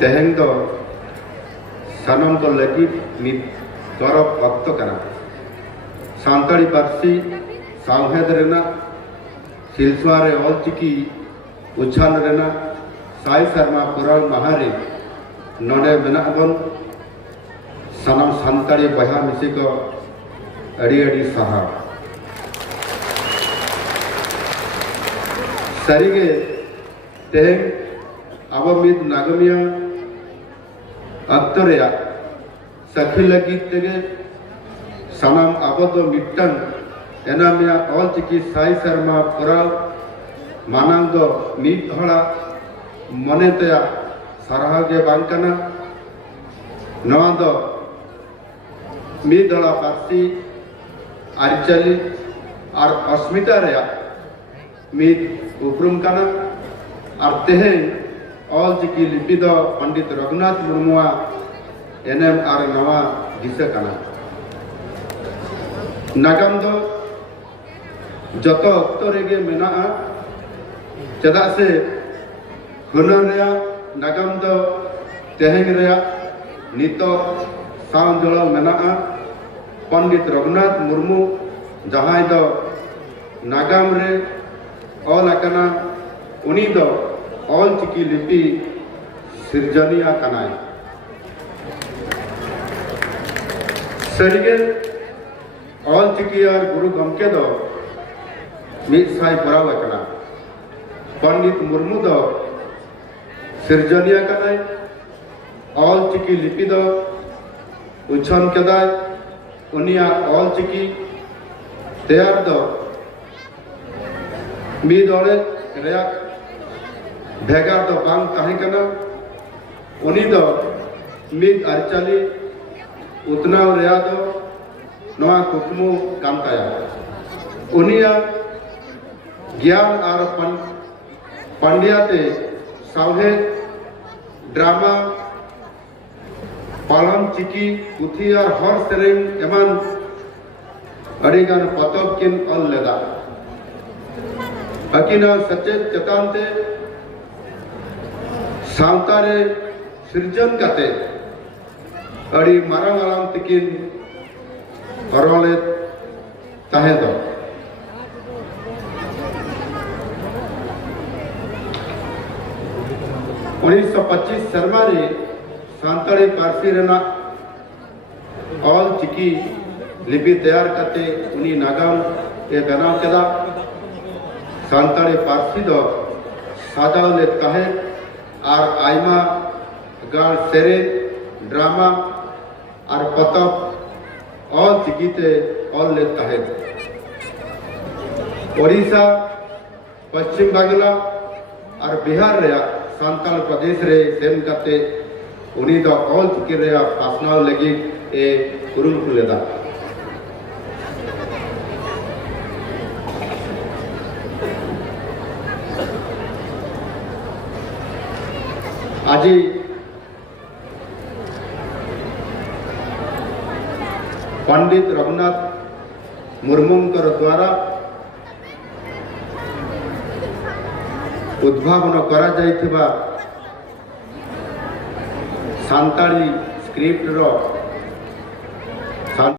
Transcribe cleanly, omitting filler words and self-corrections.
तेहें दो सानम को लगी मित गौरव वक्त कना सांताड़ी पार्सी सावहेद रेना सिलसुआरे ऑलचिकी उछान रेना साई शर्मा पुराल महारे नोडे मेनाबन सानम सांताड़ी बहा मिसी को अड़ी अड़ी सहा सरीगे तेहें अब मित नागमिया अक्तरेया सखी लगी तेगे सानाम अब तो मिट्टन एनामिया ऑलचिकी साई शर्मा पुराल मानांग दो मीत हड़ा मने तया साराहा के बांकना नवा दो मीत हड़ा पार्सी आरिचली और अस्मिता रेया मीत उपरुम कना और तेहें ऑलचिकी लिपि दो पंडित रघुनाथ मुर्मुआ एनएम और नवा दिशा कना नागाम दो जतो अक्तो रेगे मेना चदा से हुनर रेया नागाम दो तेहें रेया नितो साउंजलो मेना पंडित रघुनाथ मुर्मू जहां दो नागाम रे ऑल अकना उनी दो ऑलचिकी लिपि सिरजनिया कनाय सरिगे ऑलचिकी और गुरु गमके दो मित साई बराव कना पंडित मुर्मू दो सिरजनिया कनाय ऑलचिकी लिपि दो उछन केदाय उनिया ऑलचिकी तैयार दो मिद ओड़े रेया भेगार दो बांग ताहे कना उनी दो मिद अरचली उतनाव रेया दो नवा कुकमु कामताया उनिया ज्ञान और पंडियाते सावहे ड्रामा पालन चिकी पुथी और हर सेरेंग एमान अड़ीगान पतब किन अल लेदा अकिना सचेत चतानते सावतारे सृजन काते अड़ी मारांग आराम तिकिन हरवाले ताहे दो 1925 शर्मा रे सांताड़ी पारसी रेना ऑल चिकी लिपि तैयार करते उनी नागाम ये बनाव केदा सांताड़ी पारसी दो सादाव ले ताहे और आइमा गाल सेरे ड्रामा और पतप ऑल चिकीते ऑल ले ताहे ओडिशा पश्चिम बांग्ला और बिहार रे सांताल प्रदेश रे सेम करते उनी दो ऑल चिकी रे पासनाव लगी ए कुरुम कुलेदा आज पंडित रघुनाथ मुर्मुंकर द्वारा उद्भावन करा जाइथिबा सांताली स्क्रिप्ट रो